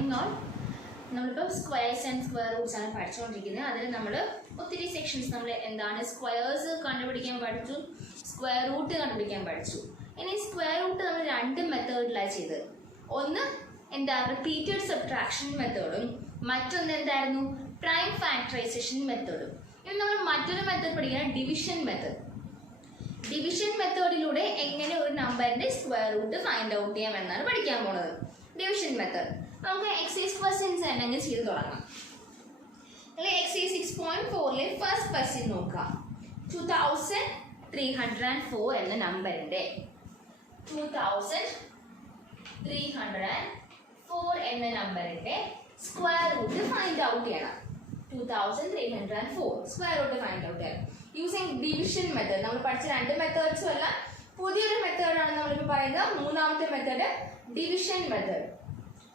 Morning all. നമ്മളിപ്പോൾ squares and square Roots ആണ് പഠിച്ചുകൊണ്ടിരിക്കുന്നത്. അതിൽ നമ്മൾ ഒത്തിരി സെക്ഷൻസ് നമ്മൾ എന്താണ് സ്ക്വയേഴ്സ് കണ്ടുപിടിക്കാൻ പഠിച്ചു, സ്ക്വയർ റൂട്ട് കണ്ടുപിടിക്കാൻ പഠിച്ചു. ഇനി സ്ക്വയർ റൂട്ട് നമ്മൾ രണ്ട് മെത്തേഡിലാണ് ചെയ്തത്. ഒന്ന് എന്താ റിപ്പീറ്റഡ് സബ്ട്രാക്ഷൻ മെത്തേഡും മറ്റൊന്ന് എന്തായിരുന്നു പ്രൈം ഫാക്ടറൈസേഷൻ മെത്തേഡും. ഇനി നമ്മൾ മറ്റൊരു മെത്തേഡ് പഠിക്കണം, ഡിവിഷൻ മെത്തേഡ്. ഡിവിഷൻ മെത്തേഡിലൂടെ എങ്ങനെ ഒരു നമ്പറിന്റെ സ്ക്വയർ റൂട്ട് ഫൈൻഡ് ഔട്ട് ചെയ്യാം എന്നാണ് പഠിക്കാൻ പോണത്. ഡിവിഷൻ മെത്തേഡ് നമുക്ക് എക്സൈസ് ക്വസ്റ്റ്യൻസ് തന്നെ ചെയ്ത് തുടങ്ങാം. എക്സൈസ് 6.4 ഫസ്റ്റ് ക്വസ്റ്റ്യൻ നോക്കാം. 2304 എന്ന നമ്പറിന്റെ 2304 എന്ന നമ്പറിന്റെ സ്ക്വയർ റൂട്ട് ഫൈൻഡ് ഔട്ട് ചെയ്യണം. 2304 സ്ക്വയർ റൂട്ട് ഫൈൻഡ് ഔട്ട് ചെയ്യണം യൂസിങ് ഡിവിഷൻ മെത്തേഡ്. നമ്മൾ പഠിച്ച രണ്ട് മെത്തേഡ്സും അല്ല, പുതിയൊരു മെത്തേഡാണ് നമ്മളിപ്പോൾ പറയുന്നത്. മൂന്നാമത്തെ method division method.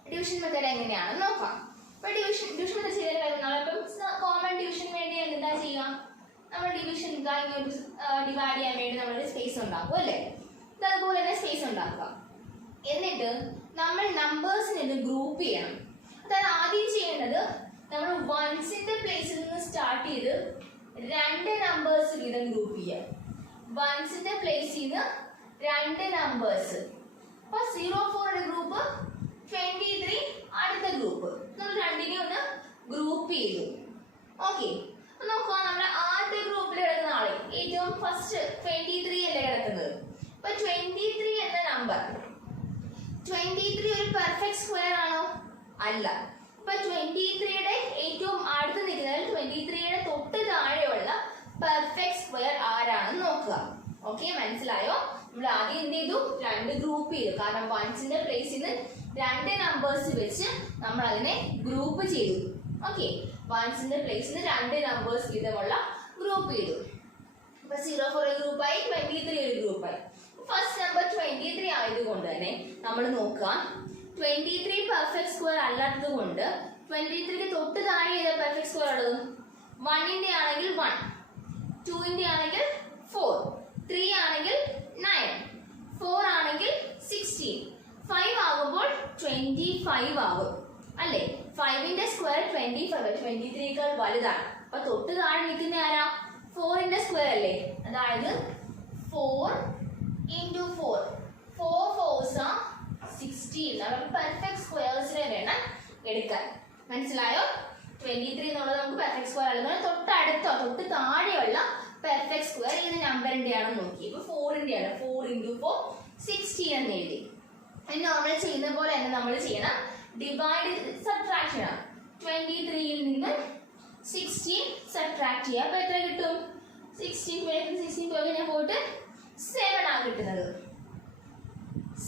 Division method എങ്ങനെയാണെന്ന് നോക്കാം. അപ്പോൾ ഡിവിഷൻ മെത്തേഡ് ചെയ്ത കാര്യം നമ്മളിപ്പം കോമൺ ഡിവിഷൻ വേണ്ടി എന്താ ചെയ്യാം, നമ്മൾ ഡിവിഷൻ ഡിവൈഡ് ചെയ്യാൻ വേണ്ടി നമ്മളൊരു സ്പേസ് ഉണ്ടാക്കും അല്ലേ. അതുപോലെ തന്നെ സ്പേസ് ഉണ്ടാക്കുക. എന്നിട്ട് നമ്മൾ നമ്പേഴ്സിനെ ഗ്രൂപ്പ് ചെയ്യണം. അതായത് ആദ്യം ചെയ്യേണ്ടത് നമ്മൾ വൺസിന്റെ പ്ലേസിൽ നിന്ന് സ്റ്റാർട്ട് ചെയ്ത് രണ്ട് നമ്പേഴ്സ് വീതം ഗ്രൂപ്പ് ചെയ്യുക. വൺസിന്റെ പ്ലേസിൽ നിന്ന് രണ്ട് നമ്പേഴ്സ്. അപ്പൊ 04 ഒരു ഗ്രൂപ്പ്, 23 അടുത്ത ഗ്രൂപ്പ്. നമ്മൾ രണ്ടിനെ ഒന്ന് ഗ്രൂപ്പ് ചെയ്തു. ഓക്കെ, നോക്കുക നമ്മുടെ ആദ്യത്തെ ഗ്രൂപ്പിൽ കിടക്കുന്ന ആളെ ഏറ്റവും ഫസ്റ്റ് 23 അല്ലേ കിടക്കുന്നത്. അപ്പൊ 23 എന്ന നമ്പർ 23 ഒരു പെർഫെക്റ്റ് സ്ക്വയർ ആണോ? അല്ല. അപ്പൊ 23യുടെ ഏറ്റവും അടുത്ത് നിൽക്കുന്നത് 23യുടെ തൊട്ട് താഴെയുള്ള പെർഫെക്റ്റ് സ്ക്വയർ ആരാണെന്ന് നോക്കുക. ഓക്കെ, മനസ്സിലായോ? നമ്മൾ ആദ്യം എന്ത് ചെയ്തു, രണ്ട് ഗ്രൂപ്പ് ചെയ്തു. കാരണം വൺസിന്റെ പ്ലേസിൽ നിന്ന് രണ്ട് നമ്പേഴ്സ് വെച്ച് നമ്മൾ അതിനെ ഗ്രൂപ്പ് ചെയ്തു. ഓക്കെ, വൺസിന്റെ പ്ലേസിൽ നിന്ന് രണ്ട് നമ്പേഴ്സ് വീതമുള്ള ഗ്രൂപ്പ് ചെയ്തു. അപ്പൊ 04 ഒരു ഗ്രൂപ്പായി, 23 ഒരു ഗ്രൂപ്പായി. ഫസ്റ്റ് നമ്പർ 23 ആയതുകൊണ്ട് തന്നെ നമ്മൾ നോക്കുക, 23 പെർഫെക്റ്റ് സ്ക്വയർ അല്ലാത്തത് കൊണ്ട് 23ക്ക് തൊട്ട് താഴെ ഏതാ പെർഫെക്റ്റ് സ്ക്വയർ ഉള്ളത്? 1ന്റെ ആണെങ്കിൽ 1, 2ന്റെ ആണെങ്കിൽ 4, 3 ആണെങ്കിൽ 9, 4 ആണെങ്കിൽ 16, 5 ആകുമ്പോൾ 25 ആകും അല്ലേ. 5ന്റെ സ്ക്വയർ 25, 23ക്കാൾ വലുതാണ്. അപ്പൊ തൊട്ട് താഴെ നിൽക്കുന്ന ആരാ? 4ന്റെ സ്ക്വയർ അല്ലേ. അതായത് 4 into 4, 4 4s are 16. നമുക്ക് പെർഫെക്റ്റ് സ്ക്വയേഴ്സിനെ വേണം എടുക്കാൻ. മനസ്സിലായോ? 23 എന്നുള്ളത് നമുക്ക് പെർഫെക്റ്റ് സ്ക്വയർ അല്ല, തൊട്ട് താഴെയുള്ള പെർഫെക്റ്റ് സ്ക്വയർ ഏത് നമ്പറിന്റെ ആണെന്ന് നോക്കി. ഇപ്പൊ 4ന്റെ ആണ്. 4 into 4 16 എന്ന് എഴുതി. നോർമൽ ചെയ്യുന്ന പോലെ തന്നെ നമ്മൾ ചെയ്യണം, ഡിവൈഡ് സബ്ട്രാക്ഷൻ ആണ്. 23യിൽ നിന്ന് 16 സബ്ട്രാക്ട് ചെയ്യുക. അപ്പൊ എത്ര കിട്ടും? 16 പോയി ഞാൻ പോയിട്ട് 7 ആണ് കിട്ടുന്നത്.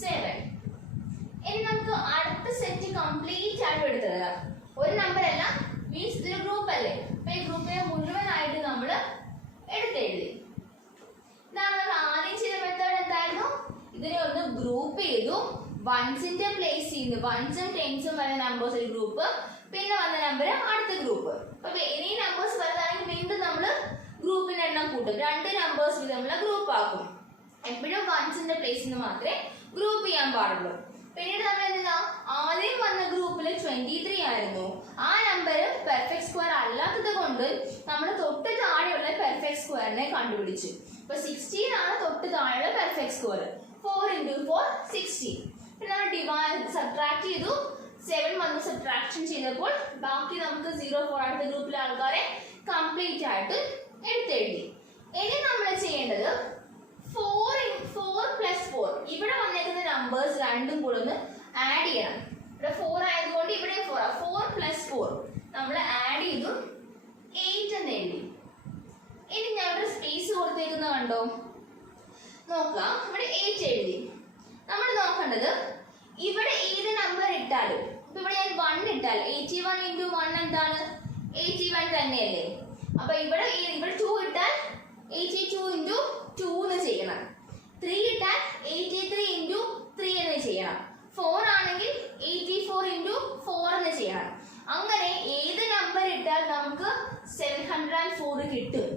7. ഇനി നമുക്ക് അടുത്ത സെറ്റ് കംപ്ലീറ്റ് ആയിട്ട് എടുത്തു തരാം. ഒരു നമ്പർ അല്ല, മീൻസ് ഇതൊരു ഗ്രൂപ്പ് അല്ലേ. അപ്പൊ ഈ ഗ്രൂപ്പിനെ മുഴുവനായിട്ട് നമ്മൾ എടുത്തെഴുതി. ഇതാണ് നമ്മൾ ആദ്യം ചെയ്ത മെത്തേഡ്. എന്തായിരുന്നു? ഇതിനെ ഒന്ന് ഗ്രൂപ്പ് ചെയ്തു. വൺസിന്റെ പ്ലേസ് ചെയ്യുന്നു, വൺസും ടെൻസും വരുന്ന നമ്പേഴ്സ് ഒരു ഗ്രൂപ്പ്, പിന്നെ വന്ന നമ്പർ അടുത്ത ഗ്രൂപ്പ്. അപ്പൊ ഇനി നമ്പേഴ്സ് വരുന്നതാണെങ്കിൽ വീണ്ടും നമ്മൾ ഗ്രൂപ്പിന്റെ എണ്ണം കൂട്ടും, രണ്ട് നമ്പേഴ്സ് വീതമുള്ള ഗ്രൂപ്പ് ആക്കും. എപ്പോഴും വൺസിന്റെ പ്ലേസിൽ നിന്ന് മാത്രമേ ഗ്രൂപ്പ് ചെയ്യാൻ പാടുള്ളൂ. പിന്നീട് നമ്മൾ എന്താ, ആദ്യം വന്ന ഗ്രൂപ്പിൽ 23 ആയിരുന്നു. ആ നമ്പർ പെർഫെക്റ്റ് സ്ക്വയർ അല്ലാത്തത് കൊണ്ട് നമ്മൾ തൊട്ട് താഴെയുള്ള പെർഫെക്റ്റ് സ്ക്വയറിനെ കണ്ടുപിടിച്ചു. ഇപ്പൊ 16 ആണ് തൊട്ട് താഴെയുള്ള പെർഫെക്റ്റ് സ്ക്വയർ. 4 into 4 16. പിന്നെ നമ്മൾ ഡിവൈഡ് സബ്ട്രാക്ട് ചെയ്തു. 7 വന്ന് സബ്ട്രാക്ഷൻ ചെയ്തപ്പോൾ ബാക്കി നമുക്ക് 04 അടുത്ത ഗ്രൂപ്പിലെ ആൾക്കാരെ കംപ്ലീറ്റ് ആയിട്ട് എടുത്തെഴുതി. ഇനി നമ്മൾ ചെയ്യേണ്ടത് 4 plus 4, ഇവിടെ വന്നേക്കുന്ന നമ്പേഴ്സ് രണ്ടും കൂടെ ഒന്ന് ആഡ് ചെയ്യണം. ഇവിടെ 4 ആയതുകൊണ്ട് ഇവിടെ 4 plus 4 നമ്മൾ ആഡ് ചെയ്തു 8 എന്ന് എഴുതി. ഇനി ഞാൻ ഇവിടെ സ്പേസ് കൊടുത്തേക്കുന്നത് കണ്ടോ? നോക്കാം, ഇവിടെ 8 എഴുതി. നമ്മൾ നോക്കേണ്ടത് ഇവിടെ ഏത് നമ്പർ ഇട്ടാലും, ഇപ്പൊ ഇവിടെ ഞാൻ 1 ഇട്ടാൽ 81 into 1 എന്താണ്? 81 തന്നെയല്ലേ. അപ്പൊ ഇവിടെ 2 ഇട്ടാൽ 82 into 2 എന്ന് ചെയ്യണം. 3 ഇട്ടാൽ 83 into 3 എന്ന് ചെയ്യണം. 4 ആണെങ്കിൽ 84 into 4 എന്ന് ചെയ്യണം. അങ്ങനെ ഏത് നമ്പർ ഇട്ടാൽ നമുക്ക് 704 കിട്ടും.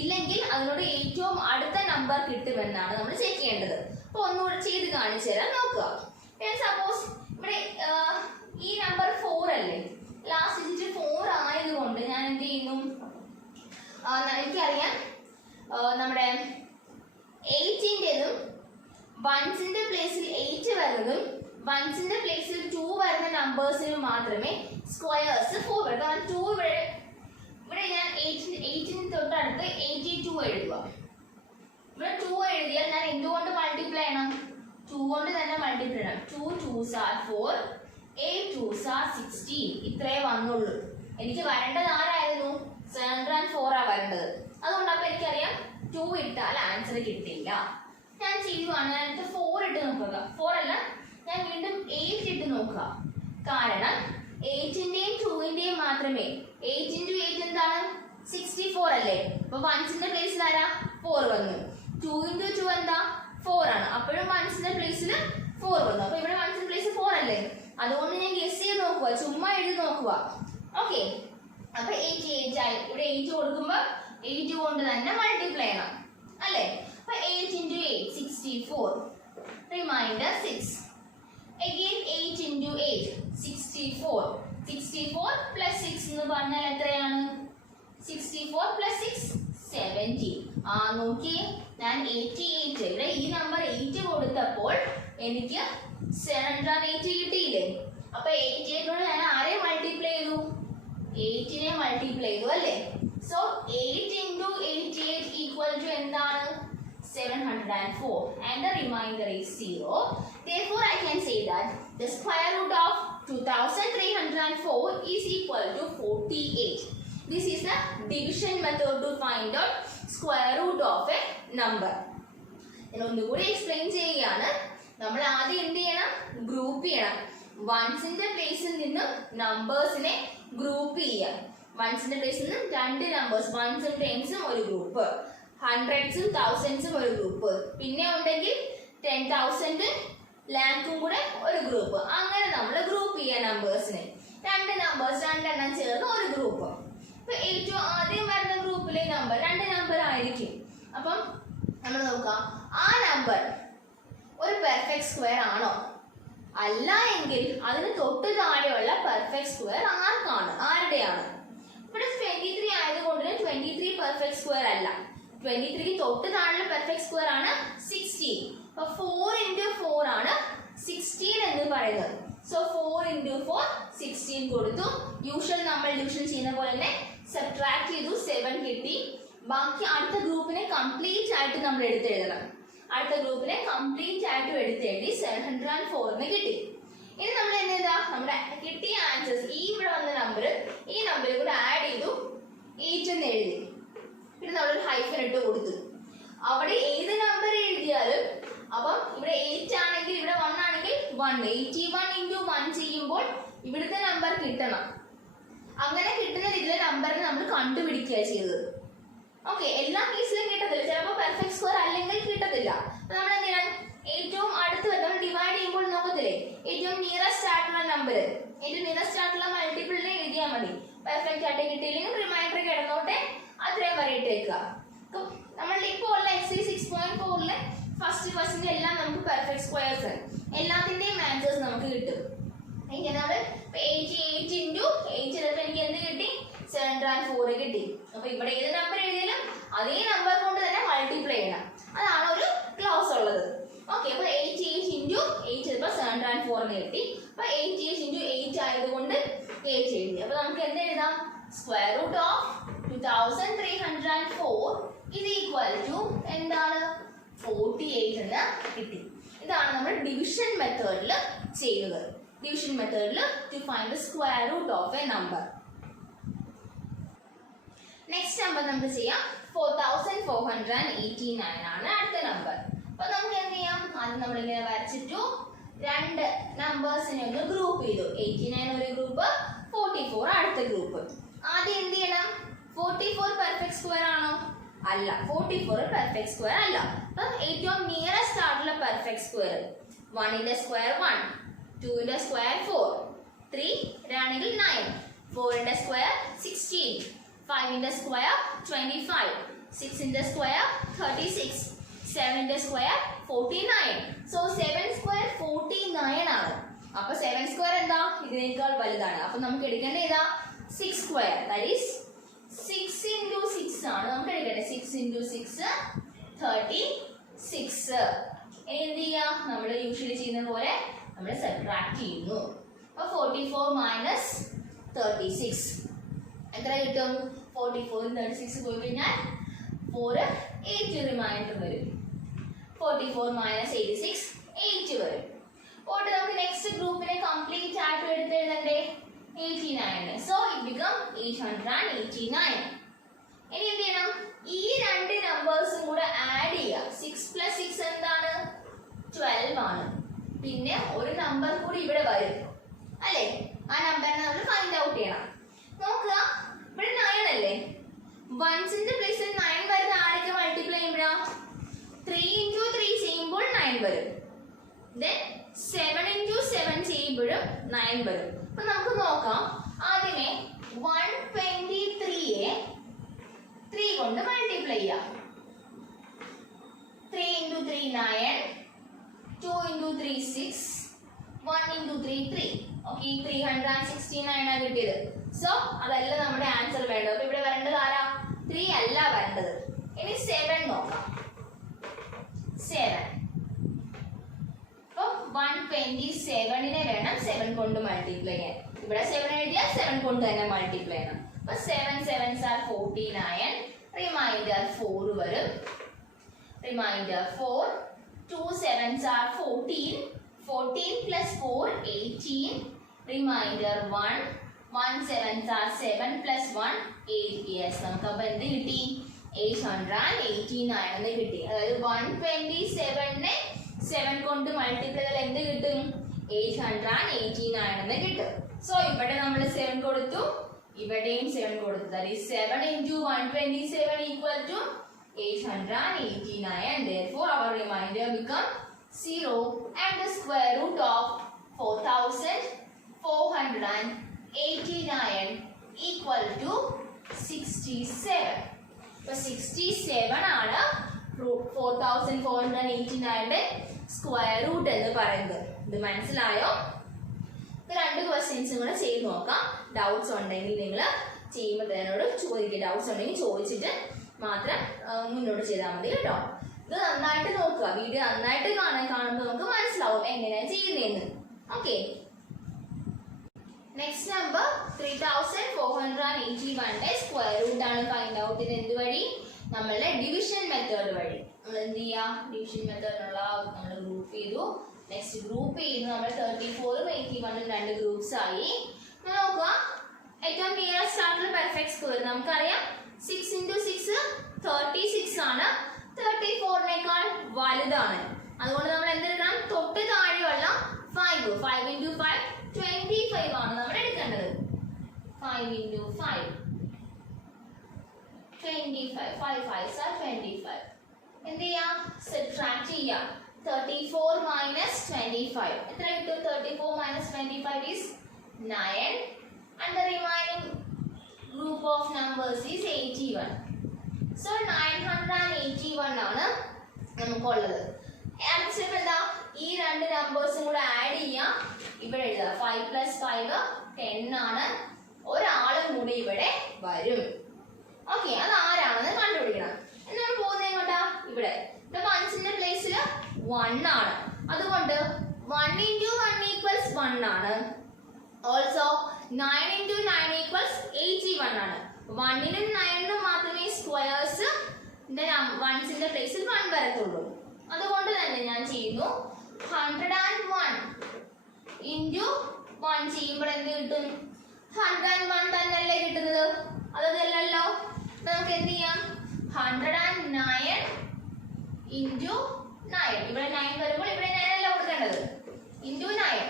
ഇല്ലെങ്കിൽ അതിനോട് ഏറ്റവും അടുത്ത നമ്പർ കിട്ടുമെന്നാണ് നമ്മൾ ചെക്ക് ചെയ്യേണ്ടത്. അപ്പൊ ഒന്നുകൂടെ ചെയ്ത് കാണിച്ചു തരാം, നോക്കുക. സപ്പോസ് ഇവിടെ ഈ നമ്പർ എനിക്കറിയാം നമ്മുടെ 8-ൻ്റെതും വൺസിന്റെ പ്ലേസിൽ 8 വരുന്നതും വൺസിന്റെ പ്ലേസിൽ 2 വരുന്ന നമ്പേഴ്സിന് മാത്രമേ സ്ക്വയേഴ്സ് 4 വരും. കാരണം 2 ഇവിടെ ഞാൻ 8-ന് തൊട്ടടുത്ത് 82 എഴുതുക. ഇവിടെ 2 എഴുതിയാൽ ഞാൻ എന്തുകൊണ്ട് മൾട്ടിപ്ലൈ ചെയ്യണം? 2 കൊണ്ട് തന്നെ മൾട്ടിപ്ലൈ ചെയ്യണം. 2 2s are 4, 8 2s are 16. ഇത്രേ വന്നുള്ളൂ. എനിക്ക് വരേണ്ടത് ആരായിരുന്നു? 704 ആ വരേണ്ടത്. അതുകൊണ്ട് അപ്പൊ എനിക്കറിയാം 2 ഇട്ടാൽ ആൻസർ കിട്ടില്ല. ഞാൻ ചെയ്യുവാണ്, ഞാൻ 4 ഇട്ട് നോക്കുക. 4 അല്ല, ഞാൻ വീണ്ടും 8 ഇട്ട് നോക്കുക. കാരണം 8-ന്റെയും 2-ന്റെയും മാത്രമേ 8 × 8 എന്താണ്? 64 അല്ലേ? അപ്പൊ വൺസിന്റെ പ്ലേസിൽ ആരാ? 4 വന്നു. 2 × 2 എന്താ? 4 ആണ്. അപ്പോഴും വൺസിന്റെ പ്ലേസിൽ 4 വന്നു. അപ്പൊ ഇവിടെ വൺസിന്റെ പ്ലേസിൽ 4 അല്ലേ? അതുകൊണ്ട് ഞാൻ ഗസ് ചെയ്ത് നോക്കുക, ചുമ്മാ എഴുതി നോക്കുക. ഓക്കെ, അപ്പൊ 88 ആയി. ഇവിടെ 8 കൊടുക്കുമ്പോ 8 കൊണ്ട് തന്നെ മൾട്ടിപ്ലൈ ചെയ്യണം അല്ലേ? അപ്പൊ 8 × 8 64, റിമൈൻഡർ 6. Again 8 × 8 64. 64 plus 6 എന്ന് പറഞ്ഞാൽ എത്രയാണ്? 64 plus 6 70. നോക്കിയേ, ഞാൻ 88 ഇവിടെ ഈ നമ്പർ 8 കൊടുത്തപ്പോൾ എനിക്ക് 780 കിട്ടിയില്ലേ? അപ്പൊ 88 കൊണ്ട് ഞാൻ ആരെ മൾട്ടിപ്ലൈ ചെയ്തു? 8-നെ മൾട്ടിപ്ലൈ ചെയ്തു അല്ലേ? സോ 8 × 88 equal to എന്താണ്? 704, and the remainder is 0. Therefore, I can say that the square root of 2304 is equal to 48. This is the division method to find out square root of a number. ഞാൻ ഒന്നുകൂടി explain ചെയ്യുകയാണ്. നമ്മൾ ആദ്യം എന്ത് ചെയ്യണം? Group ചെയ്യണം. വൺസിന്റെ പ്ലേസിൽ നിന്നും നമ്പേഴ്സിനെ ഗ്രൂപ്പ് ചെയ്യാം. വൺസിന്റെ പ്ലേസിൽ നിന്നും 2 നമ്പേഴ്സ്, വൺസും ടെൻസും ഒരു ഗ്രൂപ്പ്, ഹൺഡ്രഡ്സും തൗസൻഡ്സും ഒരു ഗ്രൂപ്പ്, പിന്നെ ഉണ്ടെങ്കിൽ 10,000 ലാക്കും കൂടെ ഒരു ഗ്രൂപ്പ്. അങ്ങനെ നമ്മൾ ഗ്രൂപ്പ് ചെയ്യാം നമ്പേഴ്സിനെ. 2 നമ്പേഴ്സ് 2 എണ്ണം ചേർന്ന് ഒരു ഗ്രൂപ്പ്. ഇപ്പൊ ഏറ്റവും ആദ്യം വരുന്ന ഗ്രൂപ്പിലെ നമ്പർ 2 നമ്പർ ആയിരിക്കും. അപ്പം നമ്മൾ നോക്കാം, ആ നമ്പർ ഒരു പെർഫെക്റ്റ് സ്ക്വയർ ആണോ? അല്ല എങ്കിൽ അതിന് തൊട്ട് താഴെയുള്ള പെർഫെക്റ്റ് സ്ക്വയർ ആരുടെയാണ്? ഇവിടെ 23 ആയതുകൊണ്ട് 23 പെർഫെക്റ്റ് സ്ക്വയർ അല്ല. 23 തൊട്ട് താഴെയുള്ള പെർഫെക്റ്റ് സ്ക്വയർ ആണ് 16. അപ്പൊ 4 × 4 ആണ് 16 എന്ന് പറയുന്നത്. സോ 4 × 4 16 കൊടുത്തു. നമ്മൾ ഡിവിഷൻ ചെയ്യുന്ന പോലെ തന്നെ സബ്ട്രാക്ട് ചെയ്തു, 7 കിട്ടി. ബാക്കി അടുത്ത ഗ്രൂപ്പിനെ കംപ്ലീറ്റ് ആയിട്ട് നമ്മൾ എടുത്തെഴുതണം. അടുത്ത ഗ്രൂപ്പിനെ കംപ്ലീറ്റ് ആയിട്ട് എടുത്തെഴുതി 704 കിട്ടി. ഇനി നമ്മൾ എന്ത് ചെയ്താ? നമ്മുടെ കിട്ടിയ ആൻസേഴ്സ്, ഈ ഇവിടെ വന്ന നമ്പർ ഈ നമ്പറിൽ കൂടെ ആഡ് ചെയ്തു, 8 എന്ന് എഴുതി. പിന്നെ നമ്മളൊരു ഹൈഫൻ ഇട്ട് കൊടുത്തു. അവിടെ ഏത് നമ്പർ എഴുതിയാലും, അപ്പം ഇവിടെ 8 ആണെങ്കിൽ ഇവിടെ 1 ആണെങ്കിൽ 1, 81 × 1 ചെയ്യുമ്പോൾ ഇവിടുത്തെ നമ്പർ കിട്ടണം. അങ്ങനെ കിട്ടുന്ന രീതിയിലെ നമ്പറിനെ നമ്മൾ കണ്ടുപിടിക്കുക ചെയ്തത്. ഓക്കെ, എല്ലാ കേസിലും കിട്ടത്തില്ല, ചിലപ്പോൾ പെർഫെക്റ്റ് സ്ക്വയർ അല്ലെങ്കിൽ കിട്ടത്തില്ല. അപ്പൊ നമ്മൾ എന്ത് ചെയ്യണം? ഏറ്റവും അടുത്ത് നമ്മൾ ഡിവൈഡ് ചെയ്യുമ്പോൾ നോക്കത്തില്ലേ, ഏറ്റവും നിയറസ്റ്റ് ആയിട്ടുള്ള നമ്പർ, ഏറ്റവും നിയറസ്റ്റ് ആയിട്ടുള്ള മൾട്ടിപ്പിളിനെ എഴുതിയാൽ മതി. പെർഫെക്റ്റ് ആയിട്ട് കിട്ടിയില്ലെങ്കിൽ റിമൈൻഡർ കിടന്നോട്ടെ, അത്രയും വരെ ഇട്ടേക്കുക. നമ്മളുടെ ഇപ്പോൾ ഉള്ള എക്സസൈസ് 6.4 ഫസ്റ്റിന്റെ എല്ലാം നമുക്ക് പെർഫെക്റ്റ് സ്ക്വയേഴ്സ്, എല്ലാത്തിന്റെയും ആൻസേഴ്സ് നമുക്ക് കിട്ടും. ഇങ്ങനെ നമ്മൾ 88 × 8 ചെയ്തപ്പോൾ എനിക്ക് എന്ത് കിട്ടി? 704 കിട്ടി. അപ്പൊ ഇവിടെ ഏത് നമ്പർ എഴുതിയാലും അതേ നമ്പർ കൊണ്ട് തന്നെ മൾട്ടിപ്ലൈ ചെയ്യണം. അതാണ് ഒരു ക്ലോസ് ഉള്ളത്. ഓക്കെ, അപ്പൊ 88 × 8 ചെയ്തപ്പോൾ 704 കിട്ടി. അപ്പൊ 88 × 8 ആയതുകൊണ്ട് 8 എഴുതി. അപ്പൊ നമുക്ക് എന്ത് എഴുതാം? Square root of 2304 is equal to എന്താണ്? 48 എന്ന് കിട്ടി. ഇതാണ് നമ്മൾ ഡിവിഷൻ മെത്തേഡിൽ ചെയ്യുന്നത്. ഡിവിഷൻ മെത്തേഡിൽ to find the square root of a number. Next number നമുക്ക് ചെയ്യാം 4489 ആണ് അടുത്ത നമ്പർ. അപ്പൊ നമുക്ക് എന്ത് ചെയ്യാം? ആദ്യം നമ്മൾ ഇങ്ങനെ വരച്ചിട്ടു 2 നമ്പേഴ്സിനെ ഒന്ന് ഗ്രൂപ്പ് ചെയ്തു. 89 ഒരു ഗ്രൂപ്പ്, 44 അടുത്ത ഗ്രൂപ്പ്. ആദ്യം എന്ത് ചെയ്യണം? 44 പെർഫെക്റ്റ് സ്ക്വയർ ആണോ? അല്ല, 44 പെർഫെക്റ്റ് സ്ക്വയർ അല്ല. അപ്പം ഏറ്റവും നിയറസ്റ്റ് ആയിട്ടുള്ള പെർഫെക്റ്റ് സ്ക്വയർ 1 സ്ക്വയർ 1, 2 സ്ക്വയർ 4, 3 ആണെങ്കിൽ 9, 4 square 16, 5 square 25, 6 square 36, 7 square 49. So 7 square 49 ആണ്. അപ്പൊ 7 സ്ക്വയർ എന്താ? ഇതിനേക്കാൾ വലുതാണ്. അപ്പൊ നമുക്ക് എടുക്കേണ്ട ഏതാ? 6 സ്ക്വയർ, ദാറ്റ് ഈസ് 6 into 6 ആണ് നമുക്ക് എടുക്കട്ടെ. 6 into 6 36. ഇനി എന്ത് ചെയ്യാം? നമ്മൾ യൂഷ്വലി ചെയ്യുന്ന പോലെ നമ്മൾ സബ്ട്രാക്ട് ചെയ്യുന്നു. അപ്പോൾ 44 minus 36 എത്ര കിട്ടും? 44 36 പോയി കഴിഞ്ഞാൽ 4 8 റിമൈൻഡർ വരും. 44 minus 86 8 വരും. അപ്പോൾ നമുക്ക് നെക്സ്റ്റ് ഗ്രൂപ്പിനെ കംപ്ലീറ്റ് ആയിട്ട് എടുത്ത് എഴുതണ്ടേ? 89. So it become 889. ഇനി എന്ത് ചെയ്യണം? ഈ രണ്ട് നമ്പേഴ്സും കൂടെ ആഡ് ചെയ്യാം. 6 plus 6 എന്താണ്? 12 ആണ്. പിന്നെ ഒരു നമ്പർ കൂടി ഇവിടെ വരും അല്ലേ? ആ നമ്പറിനെ നമ്മൾ ഫൈൻഡ് ഔട്ട് ചെയ്യണം. നോക്കുക, ഇവിടെ 9 അല്ലേ? വൺസിന്റെ പ്ലേസിൽ 9 വരുന്ന ആരൊക്കെ മൾട്ടിപ്ലൈ ചെയ്യുമ്പോഴാ? 3 into 3 ചെയ്യുമ്പോൾ 9 വരും. Then 7 into 7 ചെയ്യുമ്പോഴും 9 വരും. അപ്പൊ നമുക്ക് നോക്കാം. ആദ്യമേ 123യെ 3 കൊണ്ട് മൾട്ടിപ്ലൈ ചെയ്യാം. 3 into 3 9, 2 into 3 6, 1 into 3 3. ഓക്കെ, 369 ആണ് കിട്ടിയത്. സോ അതല്ല നമ്മുടെ ആൻസർ വേണ്ടത്. അപ്പൊ ഇവിടെ വരേണ്ടത് ആരാ? 3 അല്ല വരേണ്ടത്. ഇനി 7 നോക്കാം. 7 അപ്പോൾ 127നെ വേണം 7 കൊണ്ട് മൾട്ടിപ്ലൈ ചെയ്യാൻ. ഇവിടെ 7 എഴുതിയാൽ 7 കൊണ്ട് തന്നെ മൾട്ടിപ്ലൈ ചെയ്യണം. അപ്പോൾ 7 7s are 49, റിമൈൻഡർ 4 വരും. Remainder 4, 2 7s are 14, 14 plus 4 18, remainder 1, 1 7s are 7 plus 1 8. Yes, നമുക്ക് അപ്പോൾ എന്ത് കിട്ടി? 889 എന്ന് കിട്ടി. അതായത് 127നെ 7 കൊണ്ട് മൾട്ടിപ്ലൈ ചെയ്താൽ എന്ത് കിട്ടും? 889 എന്ന് കിട്ടും. സോ ഇവിടെ നമ്മൾ 7 കൊടുത്തു, ഇവിടെയും 7 കൊടുത്തു. That is 7 into 127 equal to 889. Therefore our remainder become 0 and the square root of 4489 equal to 67. അപ്പോൾ 67 ആണ് 4489ന്റെ സ്ക്വയർ റൂട്ട് എന്ന് പറയുന്നത്. ഇത് മനസ്സിലായോ? ഇത് രണ്ട് ക്വസ്റ്റ്യൻസും കൂടെ ചെയ്ത് നോക്കാം. ഡൗട്ട്സ് ഉണ്ടെങ്കിൽ നിങ്ങൾ ചെയ്യുമ്പോൾ എന്നോട് ചോദിക്കുക. ഡൗട്ട്സ് ഉണ്ടെങ്കിൽ ചോദിച്ചിട്ട് മാത്രം മുന്നോട്ട് ചെയ്താൽ മതി കേട്ടോ. ഇത് നന്നായിട്ട് നോക്കുക. വീഡിയോ നന്നായിട്ട് കാണുമ്പോൾ നമുക്ക് മനസ്സിലാവും എങ്ങനെയാണ് ചെയ്യുന്നതെന്ന്. ഓക്കെ, നെക്സ്റ്റ് നമ്പർ 3481ന്റെ സ്ക്വയർ റൂട്ട് ആണ് ഫൈൻഡ് ഔട്ട് ചെയ്ത് എന്ത് വഴി? നമ്മളുടെ ഡിവിഷൻ മെത്തേഡ് വഴി. നമ്മൾ എന്ത് ചെയ്യാം? ഡിവിഷൻ മെത്തേഡിനുള്ള നമ്മൾ ഗ്രൂപ്പ് ചെയ്തു. നെക്സ്റ്റ് ഗ്രൂപ്പ് ചെയ്യുന്നു. നമ്മൾ 34ഉം 81ഉം രണ്ട് ഗ്രൂപ്പ്സ് ആയി. നോക്കുക, ഏറ്റവും നിയറസ്റ്റ് ആയിട്ടുള്ള പെർഫെക്റ്റ് സ്ക്വയർ നമുക്കറിയാം 6 into 6 36 ആണ്. 34നേക്കാൾ വലുതാണ്. അതുകൊണ്ട് നമ്മൾ എന്തെടുക്കണം? തൊട്ട് താഴെയുള്ള 5 into 5 25 ആണ് നമ്മൾ എടുക്കേണ്ടത്. 5 into 5 25. 5 5s are 25. എന്ത് ചെയ്യാം? സബ്ട്രാക്ട് ചെയ്യാം. 34 minus 25 എത്ര കിട്ടും? 34 minus 25 is 9 and the remaining group of numbers is 81. So 981 ആണ് നമുക്കുള്ളത്. അടുത്ത സ്റ്റെപ്പ് എന്താ? ഈ രണ്ട് നമ്പേഴ്സും കൂടെ ആഡ് ചെയ്യാം. ഇവിടെ എഴുതുക 5 plus 5 10 ആണ്. ഒരാളും കൂടി ഇവിടെ വരും. ഓക്കെ, അത് ആരാണെന്ന് കണ്ടുപിടിക്കണം. നമ്മൾ പോകുന്നത് എങ്ങോട്ടാ? ഇവിടെ വൺസിന്റെ പ്ലേസിൽ 1 ആണ്. അതുകൊണ്ട് 1 into 1 equals 1 ആണ്. ഓൾസോ 9 into 9 equals 81 ആണ്. 1നും 9നും മാത്രമേ സ്ക്വയേഴ്സ് വൺസിന്റെ പ്ലേസിൽ 1 വരത്തുള്ളൂ. അതുകൊണ്ട് തന്നെ ഞാൻ ചെയ്യുന്നു 101 into 1 ചെയ്യുമ്പോൾ എന്ത് കിട്ടും? 101 തന്നെയല്ലേ കിട്ടുന്നത്? അതല്ലല്ലോ. നമുക്ക് എന്ത് ചെയ്യാം? 109 into 9. ഇവിടെ 9 വരുമ്പോൾ ഇവിടെ 9 അല്ല കൊടുക്കേണ്ടത്. into 9.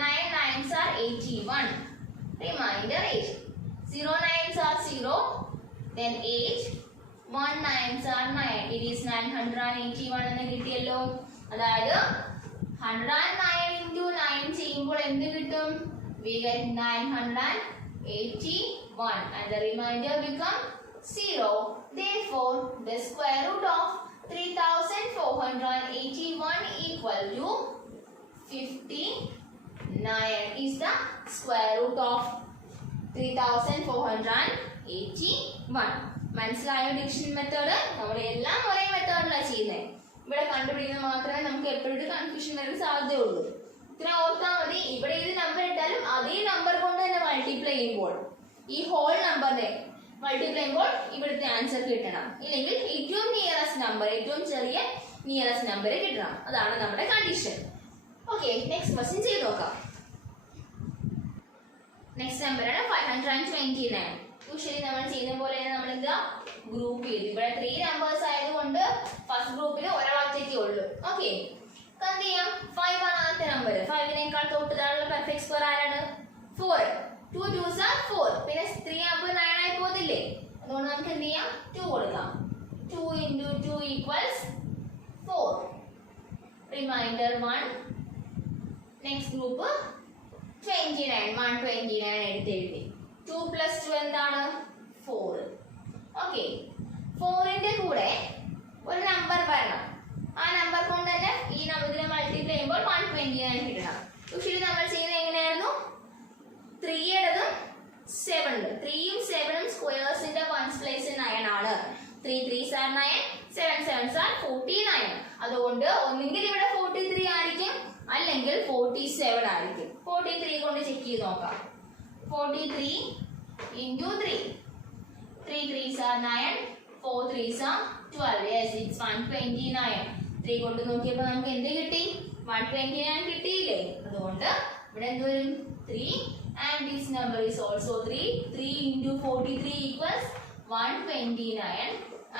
9 9s are 81. Remainder 8. 0 9s are 0. Then 8. 1 9s are 9. It is 981 എന്ന് കിട്ടിയല്ലോ. അതായത് 109 into 9 ചെയ്യുമ്പോൾ എന്ത് കിട്ടും? We get 981 and the remainder become 0. Therefore, the square root of 3481 equal to 59 is the square root of 3481. മനസ്സിലായോ ഡിവിഷൻ മെത്തേഡ്? നമ്മൾ എല്ലാം ഒരേ മെത്തേഡിലാണ് ചെയ്യുന്നത്. ഇവിടെ കണ്ടുപിടിക്കുന്നത് മാത്രമേ നമുക്ക് എപ്പോഴും കൺഫ്യൂഷൻ വരാൻ സാധ്യതയുള്ളൂ. ഇത്ര ഓർത്താൽ മതി. ഇവിടെ ഏത് നമ്പർ ഇട്ടാലും അതേ നമ്പർ കൊണ്ട് തന്നെ മൾട്ടിപ്ലൈ ചെയ്യുമ്പോൾ ഈ ഹോൾ നമ്പറിനെ മൾട്ടിപ്ലൈ ചെയ്യുമ്പോൾ ഇവിടുത്തെ ആൻസർ കിട്ടണം. ഇല്ലെങ്കിൽ ഏറ്റവും നിയറസ്റ്റ് നമ്പർ, ഏറ്റവും ചെറിയ നിയറസ്റ്റ് നമ്പർ കിട്ടണം. അതാണ് നമ്മുടെ കണ്ടീഷൻ. ഓക്കെ, നെക്സ്റ്റ് ക്വസ്റ്റ്യൻ ചെയ്ത് നോക്കാം. നെക്സ്റ്റ് നമ്പറാണ് 529. യൂഷ്വലി നമ്മൾ ചെയ്യുന്ന പോലെ നമ്മൾ എന്താ ഗ്രൂപ്പ് ചെയ്തു. ഇവിടെ 3 നമ്പേഴ്സ് ആയതുകൊണ്ട് ഫസ്റ്റ് ഗ്രൂപ്പിൽ ഒരാളൊറ്റയ്ക്കേ ഉള്ളൂ. ഓക്കെ, എന്ത് ചെയ്യാം? 5 ആണ് ആദ്യത്തെ നമ്പർ. 5നേക്കാൾ തൊട്ട് താഴെയുള്ള പെർഫെക്റ്റ് സ്ക്വയർ ആരാണ്? 4. 2 2s are 4. പിന്നെ 3 ആകുമ്പോൾ 9 ആയി പോകത്തില്ലേ? അതുകൊണ്ട് നമുക്ക് എന്ത് ചെയ്യാം? 2 കൊടുക്കാം. 2 into 2 equals 4. Remainder 1. Next group 29. 129 എടുത്ത് എഴുതി. 2 plus 2 എന്താണ്? 4. ഓക്കെ, 4ന്റെ കൂടെ ഒരു നമ്പർ വരണം. ആ നമ്പർ കൊണ്ട് തന്നെ ഈ നമ്പറിനെ മൾട്ടിപ്ലൈ ചെയ്യുമ്പോൾ 129 കിട്ടണം. പക്ഷേ നമ്മൾ ചെയ്യുന്നത് എങ്ങനെയായിരുന്നു? 3യുടേതും 7. 3ഉം 7ഉം സ്ക്വയേഴ്സിന്റെ വൺസ് പ്ലേസ് 9 ആണ്. 3 3s are 9, 7 7s are 49. അതുകൊണ്ട് ഒന്നുകിൽ ഇവിടെ 43 ആയിരിക്കും, അല്ലെങ്കിൽ 47 ആയിരിക്കും. 43 കൊണ്ട് ചെക്ക് ചെയ്ത് നോക്കാം. 43 into 3. 3 3s are 9, 4 3s are 12. Yes, it's 129. 3 കൊണ്ട് നോക്കിയപ്പോൾ നമുക്ക് എന്ത് കിട്ടി? 129 കിട്ടിയില്ലേ? അതുകൊണ്ട് ഇവിടെ എന്ത് വരും? 3, and this number is also 3. 3 into 43 equals 129,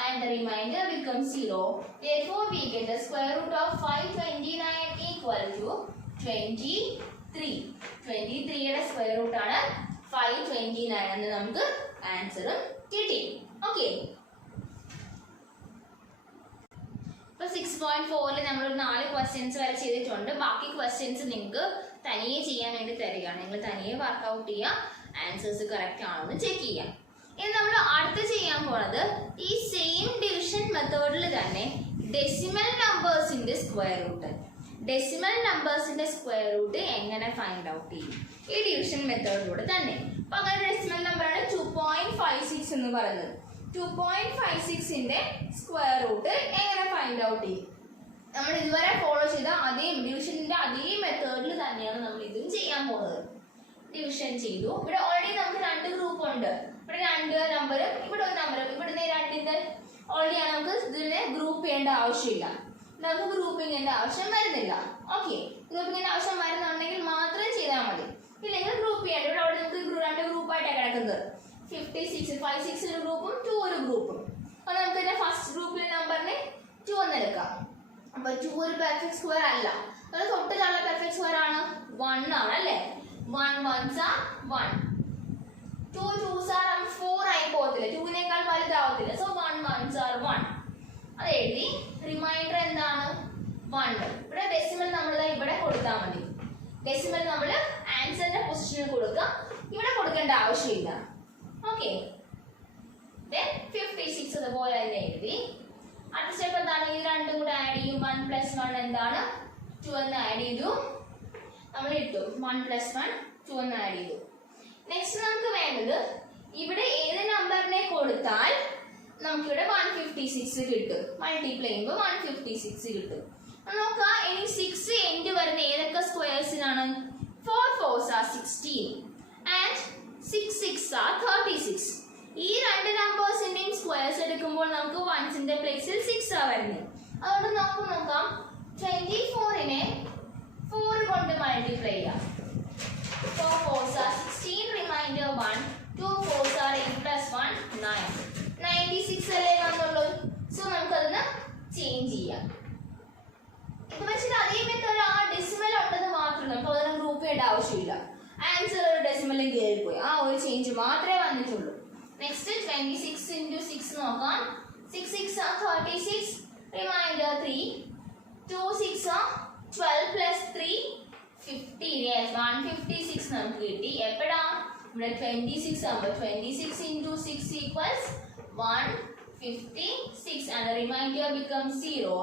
and the remainder becomes 0. Therefore, we get the square root of 529 equal to 23. 23യുടെ square root ആണ് 529 എന്ന് നമുക്ക് ആൻസർ കിട്ടി. ഓക്കെ, ഇപ്പൊ 6.4 നമ്മൾ 4 ക്വസ്റ്റ്യൻസ് വരെ ചെയ്തിട്ടുണ്ട്. ബാക്കി ക്വസ്റ്റ്യൻസ് നിങ്ങൾക്ക് തനിയെ ചെയ്യാൻ വേണ്ടി തരികയാണ്. നിങ്ങൾ തനിയെ വർക്ക്ഔട്ട് ചെയ്യുക, ആൻസേഴ്സ് കറക്റ്റ് ആണോ എന്ന് ചെക്ക് ചെയ്യാം. ഇനി നമ്മൾ അടുത്ത് ചെയ്യാൻ പോണത് ഈ സെയിം ഡിവിഷൻ മെത്തേഡിൽ തന്നെ ഡെസിമൽ നമ്പേഴ്സിന്റെ സ്ക്വയർ റൂട്ട്. ഡെസിമൽ നമ്പേഴ്സിന്റെ സ്ക്വയർ റൂട്ട് എങ്ങനെ ഫൈൻഡ് ഔട്ട് ചെയ്യും? ഈ ഡിവിഷൻ മെത്തേഡിലൂടെ തന്നെ. അപ്പൊ അങ്ങനെ ഡെസിമൽ നമ്പറാണ് 2.56 എന്ന് പറയുന്നത്. 2.56ന്റെ സ്ക്വയർ റൂട്ട് എങ്ങനെ ഫൈൻഡ് ഔട്ട് ചെയ്യും? നമ്മൾ ഇതുവരെ ഫോളോ ചെയ്ത അതേ ഡിവിഷന്റെ അതേ മെത്തേഡിൽ തന്നെയാണ് നമ്മൾ ഇതും ചെയ്യാൻ പോകുന്നത്. ഡിവിഷൻ ചെയ്തു. ഇവിടെ ഓൾറെഡി നമുക്ക് 2 ഗ്രൂപ്പ് ഉണ്ട്. ഇവിടെ 2 നമ്പറും ഇവിടെ ഒരു നമ്പറും. ഇവിടുന്ന് 2ന്റെ ഓൾറെഡി ആണ്. നമുക്ക് ഇതിനെ ഗ്രൂപ്പ് ചെയ്യേണ്ട ആവശ്യമില്ല. നമുക്ക് ഗ്രൂപ്പിങ്ങിന്റെ ആവശ്യം വരുന്നില്ല. ഓക്കെ, ഗ്രൂപ്പിങ്ങിന്റെ ആവശ്യം വരുന്നുണ്ടെങ്കിൽ മാത്രം ചെയ്താൽ മതി. ഇല്ലെങ്കിൽ ഗ്രൂപ്പ് ചെയ്യേണ്ട. ഇവിടെ അവിടെ നമുക്ക് 2 ഗ്രൂപ്പായിട്ടാണ് കിടക്കുന്നത്. 56 56 ഒരു ഗ്രൂപ്പും 2 ഒരു ഗ്രൂപ്പും. അപ്പൊ നമുക്ക് ഇതിന്റെ ഫസ്റ്റ് ഗ്രൂപ്പിലെ നമ്പറിനെ 2 എന്ന് എടുക്കാം. അപ്പൊ 2 ഒരു പെർഫെക്റ്റ് സ്ക്വയർ അല്ല. അത് തൊട്ട് താഴെ പെർഫെക്റ്റ് സ്ക്വയർ ആണ് 1 ആണ് അല്ലേ? 1 1s are 1. 2 2s are 4 ആയി പോകത്തില്ല. 2നേക്കാൾ വലുതാവത്തില്ല. So 1 1s are 1. അത് എഴുതി. റിമൈൻഡർ എന്താണ്? 1. ഇവിടെ ഡെസിമൽ നമ്മൾ ഇവിടെ കൊടുത്താൽ മതി. ഡെസിമൽ നമ്മൾ ആൻസറിന്റെ പൊസിഷനിൽ കൊടുക്കാം. ഇവിടെ കൊടുക്കേണ്ട ആവശ്യമില്ല. ഓക്കെ, 56 അതുപോലെ തന്നെ എഴുതി. അടുത്ത സ്റ്റെപ്പ് എന്താണ്? ഈ രണ്ടും കൂടെ ആഡ് ചെയ്യും. 1 + 1 എന്താണ്? 2 എന്ന് ആഡ് ചെയ്തു. നമ്മൾ ഇട്ടു 1 + 1 2 എന്ന് ആഡ് ചെയ്തു. നെക്സ്റ്റ് നമുക്ക് വേണ്ടത് ഇവിടെ ഏത് നമ്പറിനെ കൊടുത്താൽ നമുക്കിവിടെ 156 കിട്ടും. മൾട്ടിപ്ലൈ ചെയ്യുമ്പോൾ 156 കിട്ടും. നോക്കാം. ഇനി 6 എൻഡ് വരുന്ന ഏതൊക്കെ സ്ക്വയേഴ്സിനാണ്? 4 4s are 16 and 6 6s are 36. ഈ രണ്ട് നമ്പേഴ്സിന്റെയും സ്ക്വയേഴ്സ് എടുക്കുമ്പോൾ നമുക്ക് 1ന്റെ പ്ലേസിൽ 6 ആ വരുന്നത്. അതുകൊണ്ട് നമുക്ക് നോക്കാം. 24നെ 4 കൊണ്ട് മൾട്ടിപ്ലൈ ചെയ്യാം. 4 4s are 16, remainder 1. 2 4s are 8 + 1 9. 96 അല്ലേ വന്നുള്ളൂ. സോ നമുക്കതിന് ചേഞ്ച് ചെയ്യാം. ഇപ്പൊ വെച്ചിട്ട് അതേ മെത്തേഡ് ആ ഡെസിമൽ ഉണ്ടെന്ന് മാത്രം നമുക്ക് അതിനെ ഗ്രൂപ്പ് ചെയ്യേണ്ട ആവശ്യമില്ല. ആൻസർ ഒരു ഡെസിമലിൽ കയറിപ്പോയി. ആ ഒരു ചേഞ്ച് മാത്രമേ വന്നിട്ടുള്ളൂ. നെക്സ്റ്റ് 26 into 6 നോക്കാം. 6 6 are 36, remainder 3. 2 6 are 12 + 3 15. Yes, 156 നമുക്ക് കിട്ടി. എപ്പോഴാ? ഇവിടെ 26 ആകുമ്പോൾ 26 into 6 equals 156, and the remainder becomes 0.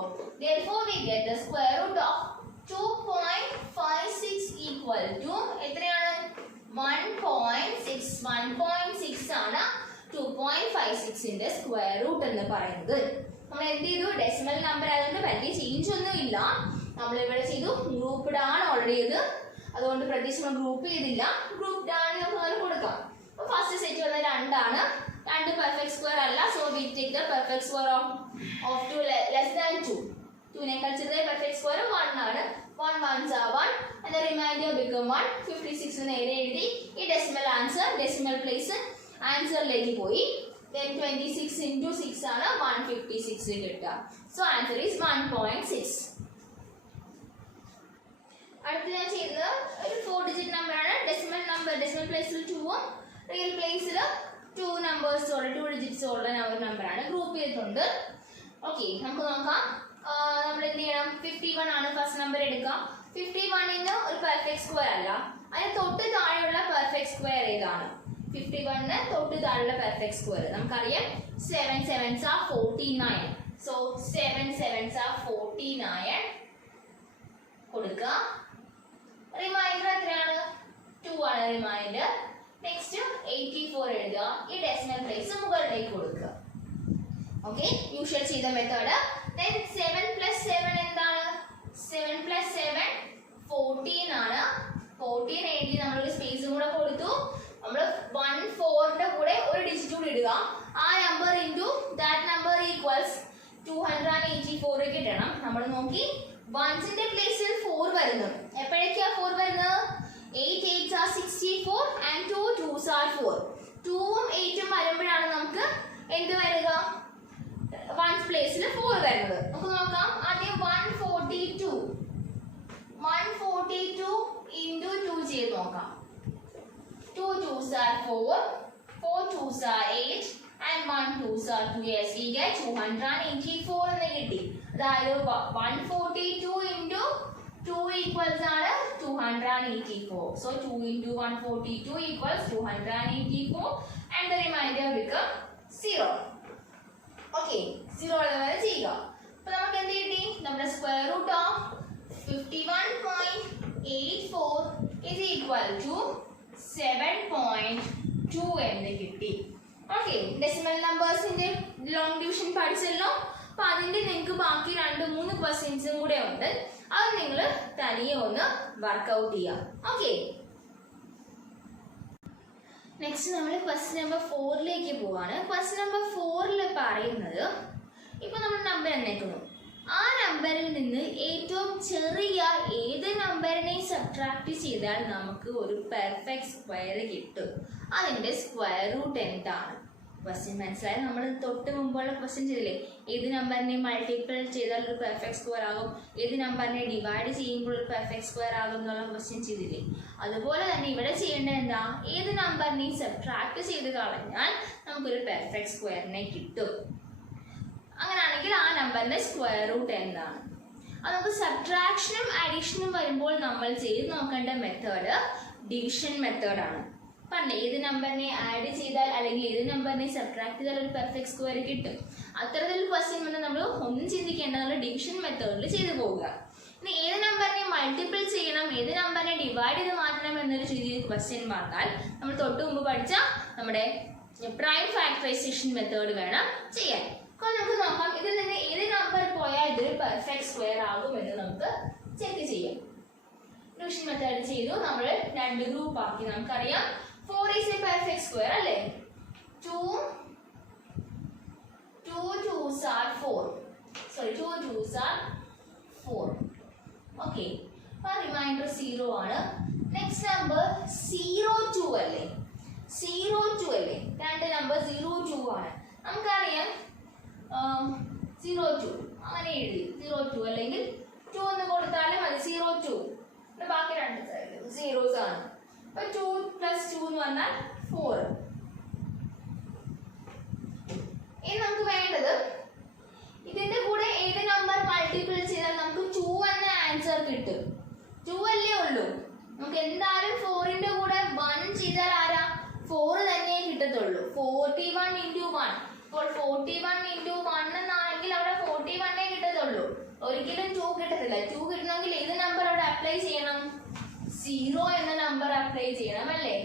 Therefore, we get the square root of 2.56 equal to എത്രയാണ്? 1.6 1.6 ആണ് 2.56ന്റെ സ്ക്വയർ റൂട്ട് എന്ന് പറയുന്നത്. നമ്മൾ എന്ത് ചെയ്തു? ഡെസിമൽ നമ്പർ ആയതുകൊണ്ട് വലിയ ചേഞ്ച് ഒന്നും ഇല്ല. നമ്മൾ ഇവിടെ ചെയ്തു ഗ്രൂപ്പ് ആണ് ഓൾറെഡി ചെയ്ത്, അതുകൊണ്ട് പ്രത്യേകിച്ച് നമ്മൾ ഗ്രൂപ്പ് ചെയ്തില്ല. ഗ്രൂപ്പ് ആണ് നമുക്ക് അങ്ങനെ കൊടുക്കാം. അപ്പോൾ ഫസ്റ്റ് സെറ്റ് വന്നത് 2 ആണ്. 2 പെർഫെക്റ്റ് സ്ക്വയർ അല്ല. So we take the perfect square of 2 less than 2. 2 നേക്കാൾ ചെറുതായ പെർഫെക്റ്റ് സ്ക്വയർ 1 ആണ്. 1 ones are 1 and the remainder become 1. 56 നേരെ എഴുതി. ഈ ഡെസിമൽ ആൻസർ ഡെസിമൽ പ്ലേസ് ആൻസറിലേക്ക് പോയി. Then 26 into 6 ആണ് 156 കിട്ടുക. So answer is 1.6. അടുത്ത ഞാൻ ചെയ്യുന്നത് ഒരു 4 ഡിജിറ്റ് നമ്പർ ആണ്. ഡെസിമൽ പ്ലേസിൽ 2ഉം റിയൽ പ്ലേസിൽ 2 നമ്പേഴ്സ് ഉള്ള 2 ഡിജിറ്റ്സ് ഉള്ള നമ്പർ ആണ്. ഗ്രൂപ്പ് ചെയ്തിട്ടുണ്ട്. ഓക്കെ, നമുക്ക് നോക്കാം. നമ്മൾ എന്ത് ചെയ്യണം? 51 ആണ് ഫസ്റ്റ് നമ്പർ എടുക്കാം. 51ന് ഒരു പെർഫെക്റ്റ് സ്ക്വയർ അല്ല. അതിന് തൊട്ട് താഴെയുള്ള പെർഫെക്റ്റ് സ്ക്വയർ ഏതാണ്? 51ന് തൊട്ട് താഴെയുള്ള പെർഫെക്റ്റ് സ്ക്വയർ നമുക്കറിയാം. 7 sevens are 49. So 7 sevens are 49 കൊടുക്കുക. റിമൈൻഡർ എത്രയാണ്? 2 ആണ് റിമൈൻഡർ. നെക്സ്റ്റ് 84 എഴുതുക. ഈ ഡെസിമൽ പ്ലേസ് മുകളിലേക്ക് കൊടുക്കുക. ഓക്കെ, യൂഷ്വൽ ചെയ്ത മെത്തേഡ്. Then 7 plus 7 എന്താണ്? 7 plus 7 14 ആണ്. 14 എഴുതി നമ്മളൊരു സ്പേസും കൂടെ കൊടുത്തു. നമ്മൾ 14ന്റെ കൂടെ ഒരു ഡിജിറ്റ് കൂടി ഇടുക. ആ number into that number equals 284 കിട്ടണം. നമ്മൾ നോക്കി വൺസിന്റെ പ്ലേസിൽ 4 വരുന്നു. എപ്പോഴേക്കാ 4 വരുന്നത്? 8 8s are 64 and 2 2s are 4. 2ഉം 8ഉം വരുമ്പോഴാണ് നമുക്ക് എന്ത് വരിക? വൺസ് പ്ലേസിൽ 4 വരുന്നത്. നമുക്ക് നോക്കാം. ആദ്യം 142 into 2 ചെയ്ത് നോക്കാം. 2 2s are 4, 4 2s are 8 and 1 2s are 2. Yes, we get 284 എന്ന് കിട്ടി. അതായത് 142 into 2 equals ആണ് 284. So 2 into 142 equals 284 and the remainder become 0. Okay, 0 വരെ ചെയ്യുക. അപ്പോൾ നമുക്ക് എന്ത് കിട്ടി? നമ്മുടെ square root of 51.84 is equal to 7.2 എന്ന് കിട്ടി. ഓക്കെ, ഡെസിമൽ നമ്പേഴ്സിന്റെ ലോങ് ഡിവിഷൻ പഠിച്ചല്ലോ. അപ്പൊ അതിന്റെ നിങ്ങൾക്ക് ബാക്കി 2-3 ക്വസ്റ്റ്യൻസും കൂടെ ഉണ്ട്. അത് നിങ്ങൾ തനിയെ ഒന്ന് വർക്ക്ഔട്ട് ചെയ്യാം. ഓക്കെ, നെക്സ്റ്റ് നമ്മൾ ക്വസ്റ്റ്യൻ നമ്പർ 4ലേക്ക് പോവാണ്. ക്വസ്റ്റ്യൻ നമ്പർ 4ൽ പറയുന്നത്, ഇപ്പൊ നമ്മൾ നമ്പർ എന്നേക്കുന്നു. ആ നമ്പറിൽ നിന്ന് ഏറ്റവും ചെറിയ ഏത് നമ്പറിനെ സബ്ട്രാക്ട് ചെയ്താൽ നമുക്ക് ഒരു പെർഫെക്റ്റ് സ്ക്വയർ കിട്ടും. അതിന്റെ സ്ക്വയർ റൂട്ട് എന്താണ്? ക്വസ്റ്റ്യൻ മനസ്സിലായി? നമ്മൾ തൊട്ട് മുമ്പുള്ള ക്വസ്റ്റ്യൻ ചെയ്തില്ലേ? ഏത് നമ്പറിനെ മൾട്ടിപ്പിൾ ചെയ്താൽ ഒരു പെർഫെക്റ്റ് സ്ക്വയർ ആകും, ഏത് നമ്പറിനെ ഡിവൈഡ് ചെയ്യുമ്പോൾ ഒരു പെർഫെക്റ്റ് സ്ക്വയർ ആകും എന്നുള്ള ക്വസ്റ്റ്യൻ ചെയ്തില്ലേ? അതുപോലെ തന്നെ ഇവിടെ ചെയ്യേണ്ടത് എന്താ? ഏത് നമ്പറിനെ സബ്ട്രാക്ട് ചെയ്ത് കളഞ്ഞാൽ നമുക്കൊരു പെർഫെക്റ്റ് സ്ക്വയറിനെ കിട്ടും. അങ്ങനെയാണെങ്കിൽ ആ നമ്പറിന്റെ സ്ക്വയർ റൂട്ട് എന്താണ്? അത് നമുക്ക് സബ്ട്രാക്ഷനും അഡീഷനും വരുമ്പോൾ നമ്മൾ ചെയ്ത് നോക്കേണ്ട മെത്തേഡ് ഡിവിഷൻ മെത്തേഡാണ്. പണ്ട് ഏത് നമ്പറിനെ ആഡ് ചെയ്താൽ അല്ലെങ്കിൽ ഏത് നമ്പറിനെ സബ്ട്രാക്ട് ചെയ്താൽ ഒരു പെർഫെക്റ്റ് സ്ക്വയർ കിട്ടും. അത്തരത്തിൽ ക്വസ്റ്റ്യൻ വന്ന് നമ്മൾ ഒന്നും ചിന്തിക്കേണ്ടത് ഡിവിഷൻ മെത്തേഡിൽ ചെയ്തു പോവുക. ഇനി ഏത് നമ്പറിനെ മൾട്ടിപ്പിൾ ചെയ്യണം, ഏത് നമ്പറിനെ ഡിവൈഡ് ചെയ്ത് മാറ്റണം എന്നൊരു രീതിയിൽ ക്വസ്റ്റ്യൻ വന്നാൽ നമ്മൾ തൊട്ട് മുമ്പ് പഠിച്ച നമ്മുടെ പ്രൈം ഫാക്ടറൈസേഷൻ മെത്തേഡ് വേണം ചെയ്യാൻ. അപ്പോൾ നമുക്ക് നോക്കാം ഇതിൽ നിന്ന് ഏത് നമ്പർ പോയാൽ ഇതൊരു പെർഫെക്റ്റ് സ്ക്വയർ ആകുമെന്ന് നമുക്ക് ചെക്ക് ചെയ്യാം. ഡിവിഷൻ മെത്തേഡ് ചെയ്തു. നമ്മൾ 2 ഗ്രൂപ്പ് ആക്കി. നമുക്കറിയാം 4 is a perfect square അല്ലേ? 2 2s are 4. Sorry, 2 2s are 4. Okay. അപ്പോൾ റിമൈൻഡർ 0 ആണ്. നെക്സ്റ്റ് നമ്പർ 02 അല്ലേ? 02 അല്ലേ? രണ്ട് നമ്പർ 02 ആണ്. നമുക്കറിയാം 02 അങ്ങനെ എഴുതി 02 അല്ലെങ്കിൽ 2 എന്ന് കൊടുത്താലും മതി. 02 ബാക്കി രണ്ട് സൈഡ് സീറോസ് ആണ്. അപ്പൊ 2 + 2 എന്ന് പറഞ്ഞാൽ 4. ഇനി നമുക്ക് വേണ്ടത് ഇതിന്റെ കൂടെ ഏത് നമ്പർ മൾട്ടിപ്പിൾ ചെയ്താൽ നമുക്ക് 2 എന്ന ആൻസർ കിട്ടും. 2 അല്ലേ ഉള്ളൂ. നമുക്ക് എന്തായാലും 4ന്റെ കൂടെ 1 ചെയ്താൽ ആരാ? 4 തന്നെ കിട്ടത്തുള്ളൂ. 41 × 1. അപ്പോൾ 41 × 1 എന്നാണെങ്കിൽ അവിടെ 41 കിട്ടത്തുള്ളൂ. ഒരിക്കലും 2 കിട്ടത്തില്ല. 2 കിട്ടണമെങ്കിൽ ഏത് നമ്പർ അവിടെ അപ്ലൈ ചെയ്യണം? 0 എന്ന നമ്പർ അപ്ലൈ ചെയ്യണം അല്ലേ?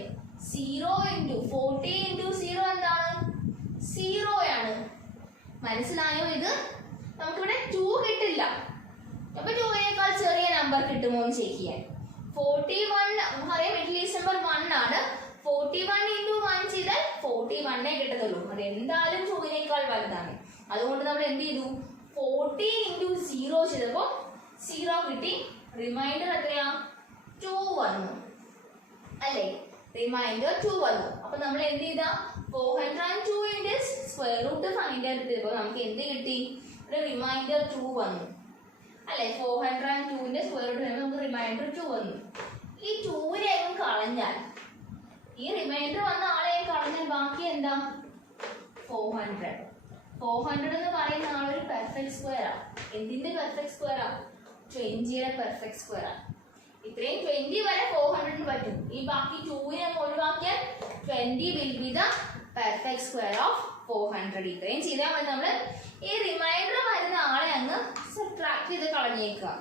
0 0 into 40 into 0 എന്താണ് 0 ആണ്. മനസ്സിലായോ? ഇത് നമുക്കിവിടെ 2 കിട്ടില്ല. അപ്പൊ 2നേക്കാൾ ചെറിയ നമ്പർ കിട്ടുമോ എന്ന് ചെക്ക് ചെയ്യാൻ. 41 പറയാം അറ്റ്ലീസ്റ്റ് നമ്പർ 1 ആണ്. 41 into 1 ചെയ്താൽ 41 കിട്ടത്തുള്ളൂ. അത് എന്തായാലും 2നേക്കാൾ വലുതാണ്. അതുകൊണ്ട് നമ്മൾ എന്ത് ചെയ്തു? 40 into 0 ചെയ്തപ്പോൾ 0 കിട്ടി. റിമൈൻഡർ എത്രയാ? 2 വന്നു അല്ലേ? റിമൈൻഡർ 2 വന്നു. അപ്പൊ നമ്മൾ എന്ത് ചെയ്താ? 402 ന്റെ സ്ക്വയർ റൂട്ട് ഫൈൻഡ് എടുത്തപ്പോൾ നമുക്ക് എന്ത് കിട്ടി? ഒരു റിമൈൻഡർ 2 വന്നു അല്ലെ? 402 ന്റെ സ്ക്വയർ റൂട്ട് നമുക്ക് റിമൈൻഡർ 2 വന്നു. ഈ 2നെ കളഞ്ഞാൽ, ഈ റിമൈൻഡർ വന്ന ആളെ കളഞ്ഞാൽ ബാക്കി എന്താ? 400. 400 എന്ന് പറയുന്ന ആളൊരു പെർഫെക്റ്റ് സ്ക്വയറാ. എന്തിന്റെ പെർഫെക്റ്റ് സ്ക്വയറാ? 20യുടെ പെർഫെക്റ്റ് സ്ക്വയറാ. ഇത്രയും 20 വരെ 400 പറ്റും. ഈ ബാക്കി 2നെ ഒഴിവാക്കിയാൽ 20 will be the perfect square of 400. ഇത്രയും ചെയ്താൽ മതി. നമ്മൾ ഈ റിമൈൻഡർ വരുന്ന ആളെ അങ്ങ് സബ്ട്രാക്ട് ചെയ്ത് കളഞ്ഞേക്കുക.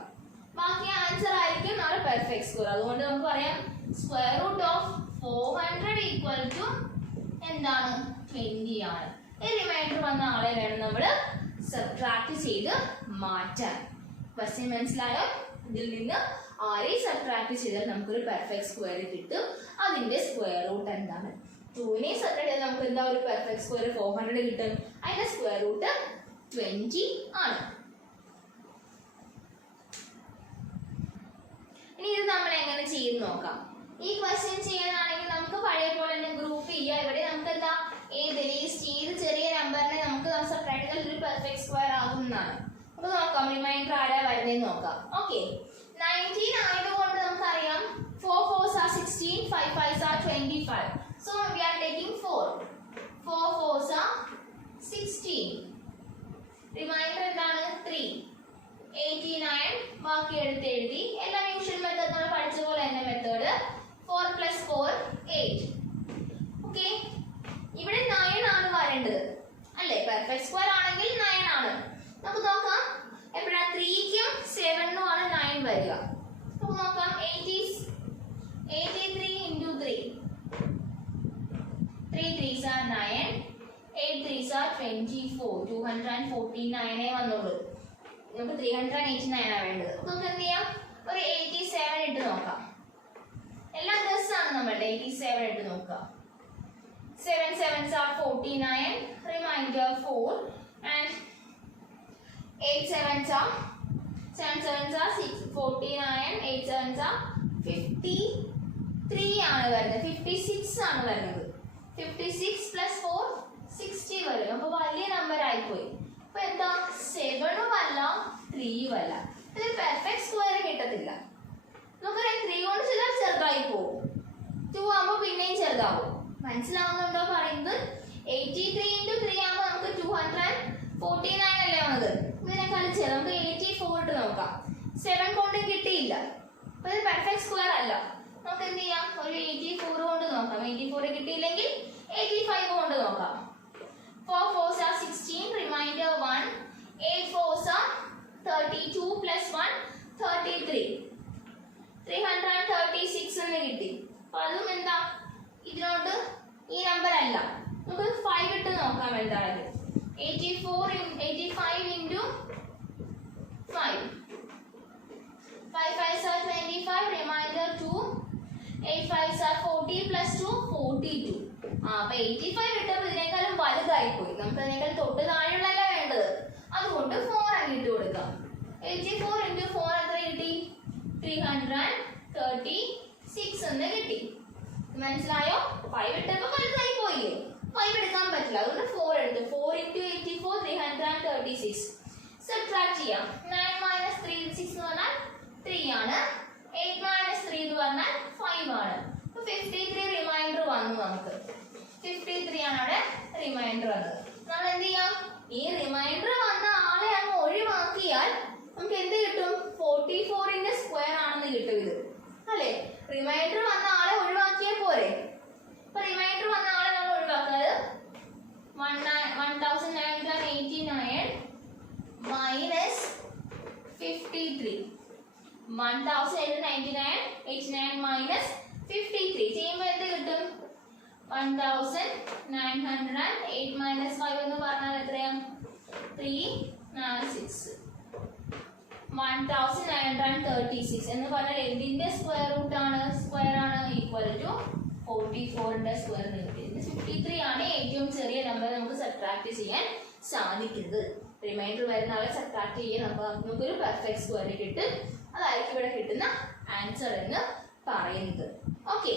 ബാക്കി ആൻസർ ആയിരിക്കും നമ്മുടെ പെർഫെക്റ്റ് സ്ക്വയർ. അതുകൊണ്ട് നമുക്ക് പറയാം square root of 400 equal to എന്താണ്? 20 ആണ്. ഈ റിമൈൻഡർ വന്ന ആളെ വേണം നമ്മൾ സബ്ട്രാക്ട് ചെയ്ത് മാറ്റാൻ. ക്വസ്റ്റ്യൻ മനസ്സിലായോ? ഇതിൽ നിന്ന് ആരെ സബ്ട്രാക്ട് ചെയ്താൽ നമുക്കൊരു പെർഫെക്റ്റ് സ്ക്വയർ കിട്ടും. അതിന്റെ സ്ക്വയർ റൂട്ട് എന്താണ്? 2നെ സബ്ട്രാക്ട് ചെയ്താൽ നമുക്ക് എന്താ ഒരു പെർഫെക്റ്റ് സ്ക്വയർ 400 കിട്ടും. അതിന്റെ സ്ക്വയർ റൂട്ട് 20 ആണ്. ഇനി ഇത് നമ്മൾ എങ്ങനെ ചെയ്യുന്നു നോക്കാം. ഈ ക്വസ്റ്റ്യൻ ചെയ്യാനാണെങ്കിൽ നമുക്ക് പഴയ പോലെ തന്നെ ഗ്രൂപ്പ് ചെയ്യാം. ഇവിടെ നമുക്ക് എന്താ ഏത് ചെറിയ നമ്പറിനെ നമുക്ക് സബ്ട്രാക്ട് ചെയ്താൽ ഒരു പെർഫെക്റ്റ് സ്ക്വയർ ആകും എന്നാണ്. നമുക്ക് നോക്കാം റിമൈൻഡർ ആരാ വരുന്നതെന്ന് നോക്കാം. ഓക്കെ, 19 ആയതുകൊണ്ട് നമുക്കറിയാം 4 4s are 16, 5 5s are 25. So we are taking 4. 4 4s are 16. Reminder എന്താണ്? 3. 89 ബാക്കി എടുത്ത് എഴുതി. എല്ലാ യൂഷ്വൽ മെത്തേഡ് നമ്മൾ പഠിച്ച പോലെ തന്നെ മെത്തേഡ്. 4 + 4 8. ഓക്കെ, ഇവിടെ 9 ആണ് വരേണ്ടത് അല്ലേ? പെർഫെക്റ്റ് സ്ക്വയർ ആണെങ്കിൽ 9 ആണ്. നമുക്ക് നോക്കാം എപ്പോഴാ 3ക്കും 7നും ആണ് 9 വരിക. നമുക്ക് നോക്കാം 83 into 3. 3 3s are 9. 8 3s are 24. 249 വന്നുള്ളൂ. നമുക്ക് 389 ആണ് വേണ്ടത്. നമുക്ക് എന്ത് ചെയ്യാം? ഒരു 87 ഇട്ട് നോക്കാം. എല്ലാം ഗസ് ആണ് നമ്മളുടെ. 87 ഇട്ട് നോക്കാം. 7 7s are 49. Remainder 4 and 8 7s are 6 49. 8 7s are 53 ആണ് വരുന്നത്. 56 ആണ് വരുന്നത്. 56 + 4 60 വരും. അപ്പൊ വലിയ നമ്പർ ആയിപ്പോയി. അപ്പൊ എന്താ? 7ഉം അല്ല 3ഉം അല്ല. ഇത് പെർഫെക്റ്റ് സ്ക്വയർ കിട്ടത്തില്ല. നമുക്കറിയാം 3 കൊണ്ട് ചെയ്താൽ ചെറുതായി പോകും. 2 ആകുമ്പോൾ പിന്നെയും ചെറുതാവും. മനസ്സിലാവുന്നുണ്ടോ പറയുന്നത്? 83 into 3 ആകുമ്പോൾ നമുക്ക് 249 അല്ലേ വന്നത്. ഇതിനേക്കാൾ ചെറുത്. നമുക്ക് 84 ഇട്ട് നോക്കാം. 7 കൊണ്ട് കിട്ടിയില്ല. അപ്പൊ ഇത് പെർഫെക്റ്റ് സ്ക്വയർ അല്ല. നമുക്ക് എന്ത് ചെയ്യാം? ഒരു 84 കൊണ്ട് നോക്കാം. 84 കിട്ടിയില്ലെങ്കിൽ 85 കൊണ്ട് നോക്കാം. 4 4s are 16. Remainder 1. 8 4s are 32 + 1 33. 336 എന്ന് കിട്ടി. അപ്പൊ അതും എന്താ? ഇതിനോട് ഈ നമ്പർ അല്ല. നമുക്ക് 5 ഇട്ട് നോക്കാം എന്തായാലും. 85 into 5. 5 5s are 25. Remainder 2. 8 5s are 40 + 2 42. അപ്പൊ 85 ഇട്ടപ്പോൾ ഇതിനേക്കാളും വലുതായി പോയി. നമുക്ക് അതിനേക്കാൾ തൊട്ട് താഴെയുള്ളതല്ല വേണ്ടത്. അതുകൊണ്ട് 4 അങ്ങ് ഇട്ട് കൊടുക്കാം. 84 into 4 എത്ര കിട്ടി? 336 എന്ന് കിട്ടി. മനസ്സിലായോ? 5 ഇട്ടപ്പോൾ വലുതായി പോയില്ലേ? 5 എടുക്കാൻ പറ്റില്ല. അതുകൊണ്ട് 4 എടുത്തു. 4 into 84 336. സബ്ട്രാക്ട് ചെയ്യാം. 9 - 36 എന്ന് പറഞ്ഞാൽ 3 ആണ്. 8 - 3 എന്ന് പറഞ്ഞാൽ 5 ആണ്. അപ്പൊ 53 റിമൈൻഡർ വന്നു. നമുക്ക് 53 ആണ് അവിടെ റിമൈൻഡർ വന്നത്. നമ്മൾ എന്ത് ചെയ്യാം? ഈ റിമൈൻഡർ വന്ന ആളെ അങ്ങ് ഒഴിവാക്കിയാൽ നമുക്ക് എന്ത് കിട്ടും? 44ന്റെ സ്ക്വയർ ആണെന്ന് കിട്ടും ഇത് അല്ലേ? റിമൈൻഡർ വന്ന ആളെ ഒഴിവാക്കിയാൽ പോരെ. അപ്പൊ റിമൈൻഡർ വന്ന ആളെ നമ്മൾ ഒഴിവാക്കാതെ 1989 minus 53. 1999 89 minus 53 ചെയ്യുമ്പോൾ എന്ത് കിട്ടും? 1908 minus 5 എന്ന് പറഞ്ഞാൽ എത്രയാണ്? 396. 1936 എന്ന് പറഞ്ഞാൽ എന്തിന്റെ സ്ക്വയർ റൂട്ട് ആണ്? സ്ക്വയർ ആണ്, ഈക്വൽ ടു 44ന്റെ സ്ക്വയർ കിട്ടുന്നത്. 53 ആണ് ഏറ്റവും ചെറിയ നമ്പർ നമുക്ക് സബ്ട്രാക്ട് ചെയ്യാൻ സാധിക്കുന്നത്. റിമൈൻഡർ വരുന്ന ആളെ സബ്ട്രാക്ട് ചെയ്യാൻ നമുക്കൊരു പെർഫെക്റ്റ് സ്ക്വയർ കിട്ടും. അതായിരിക്കും ഇവിടെ കിട്ടുന്ന ആൻസർ എന്ന് പറയുന്നത്. ഓക്കെ,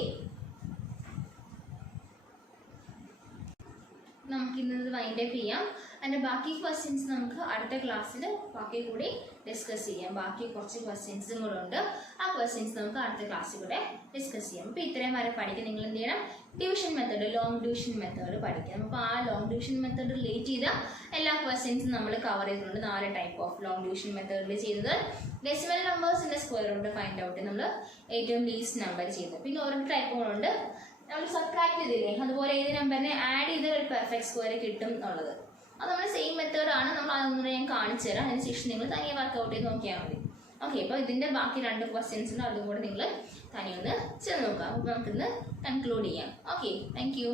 നമുക്ക് ഇന്നത് വൈൻഡ് അപ്പ് ചെയ്യാം. അതിൻ്റെ ബാക്കി ക്വസ്റ്റ്യൻസ് നമുക്ക് അടുത്ത ക്ലാസ്സിൽ ബാക്കി കൂടി ഡിസ്കസ് ചെയ്യാം. ബാക്കി കുറച്ച് ക്വസ്റ്റ്യൻസും കൂടെ ഉണ്ട്. ആ ക്വസ്റ്റ്യൻസ് നമുക്ക് അടുത്ത ക്ലാസ്സിൽ കൂടെ ഡിസ്കസ് ചെയ്യാം. അപ്പോൾ ഇത്രയും വരെ പഠിക്കാൻ നിങ്ങൾ എന്ത് ചെയ്യണം? Division method, long division method പഠിക്കണം. അപ്പോൾ ആ ലോങ് ഡിവിഷൻ മെത്തേഡ് റിലേറ്റ് ചെയ്ത എല്ലാ ക്വസ്റ്റ്യൻസും നമ്മൾ കവർ ചെയ്തിട്ടുണ്ട്. 4 ടൈപ്പ് ഓഫ് ലോങ് ഡിവിഷൻ മെത്തേഡിൽ ചെയ്തത്. ഡെസിമൽ നമ്പേഴ്സിൻ്റെ സ്ക്വയർ റൂട്ട് ഫൈൻഡ് ഔട്ട് നമ്മൾ ഏറ്റവും ലീസ്റ്റ് നമ്പർ ചെയ്തത്. പിന്നെ ഓരോ ടൈപ്പുകളുണ്ട്. നമ്മൾ സബ്ട്രാക്ട് ചെയ്തില്ലേ, അതുപോലെ ഏത് നമ്പറിനെ ആഡ് ചെയ്ത് ഒരു പെർഫെക്റ്റ് സ്ക്വയർ കിട്ടും എന്നുള്ളത്. അത് നമ്മൾ സെയിം മെത്തേഡാണ്. നമ്മൾ അതൊന്നുകൂടെ ഞാൻ കാണിച്ചു തരാം. അതിനുശേഷം നിങ്ങൾ തനിയെ വർക്കൗട്ട് ചെയ്ത് നോക്കിയാൽ മതി. ഓക്കെ, അപ്പോൾ ഇതിൻ്റെ ബാക്കി 2 ക്വസ്റ്റ്യൻസ് ഉണ്ട്. അതും കൂടെ നിങ്ങൾ തനിയൊന്ന് ചെയ്ത് നോക്കാം. അപ്പോൾ നമുക്കിന്ന് കൺക്ലൂഡ് ചെയ്യാം. Okay, thank you.